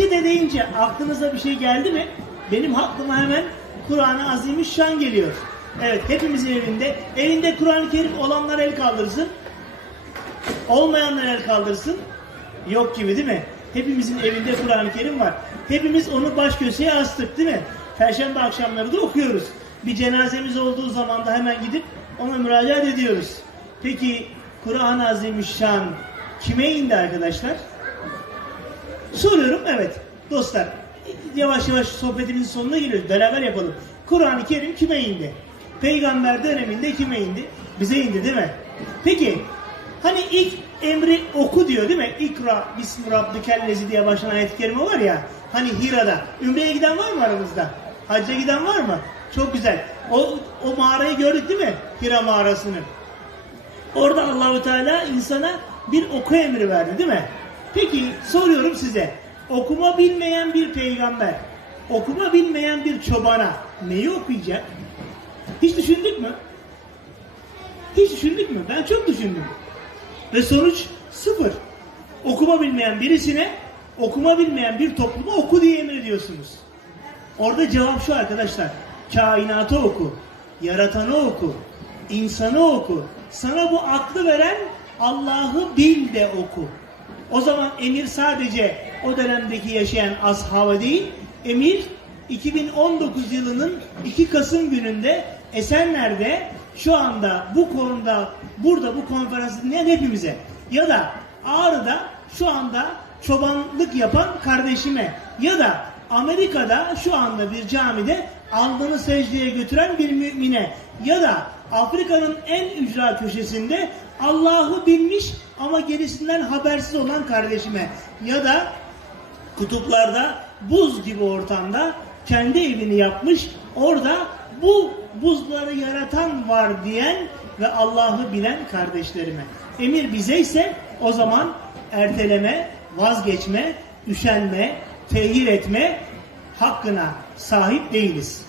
Reçete deyince aklınıza bir şey geldi mi? Benim aklıma hemen Kur'an-ı Azimüşşan geliyor. Evet hepimizin evinde. Evinde Kur'an-ı Kerim olanlar el kaldırsın. Olmayanlar el kaldırsın. Yok gibi değil mi? Hepimizin evinde Kur'an-ı Kerim var. Hepimiz onu baş köşeye astık değil mi? Perşembe akşamları da okuyoruz. Bir cenazemiz olduğu zaman da hemen gidip ona müracaat ediyoruz. Peki Kur'an-ı Azimüşşan kime indi arkadaşlar? Soruyorum evet dostlar. Yavaş yavaş sohbetimizin sonuna geliyoruz. Beraber yapalım. Kur'an-ı Kerim kime indi? Peygamber döneminde kime indi? Bize indi değil mi? Peki hani ilk emri oku diyor değil mi? İkra bismi rabbikellezi diye başlayan ayet-i kerime var ya. Hani Hira'da. Ümre'ye giden var mı aramızda? Hacca giden var mı? Çok güzel. O, o mağarayı gördük değil mi? Hira mağarasını. Orada Allahu Teala insana bir oku emri verdi değil mi? Peki soruyorum size. Okuma bilmeyen bir peygamber, okuma bilmeyen bir çobana neyi okuyacak? Hiç düşündük mü? Hiç düşündük mü? Ben çok düşündüm. Ve sonuç sıfır. Okuma bilmeyen birisine, okuma bilmeyen bir topluma oku diye emrediyorsunuz. Orada cevap şu arkadaşlar. Kainatı oku, yaratanı oku, insanı oku. Sana bu aklı veren Allah'ı bil de oku. O zaman emir sadece o dönemdeki yaşayan ashaba değil, emir 2019 yılının 2 Kasım gününde Esenler'de şu anda bu konuda burada bu konferansı dinleyen hepimize ya da Ağrı'da şu anda çobanlık yapan kardeşime ya da Amerika'da şu anda bir camide alnını secdeye götüren bir mümine ya da Afrika'nın en ücra köşesinde Allah'ı bilmiş ama gerisinden habersiz olan kardeşime ya da kutuplarda buz gibi ortamda kendi evini yapmış orada bu buzları yaratan var diyen ve Allah'ı bilen kardeşlerime. Emir bize ise o zaman erteleme, vazgeçme, üşenme, tehir etme hakkına sahip değiliz.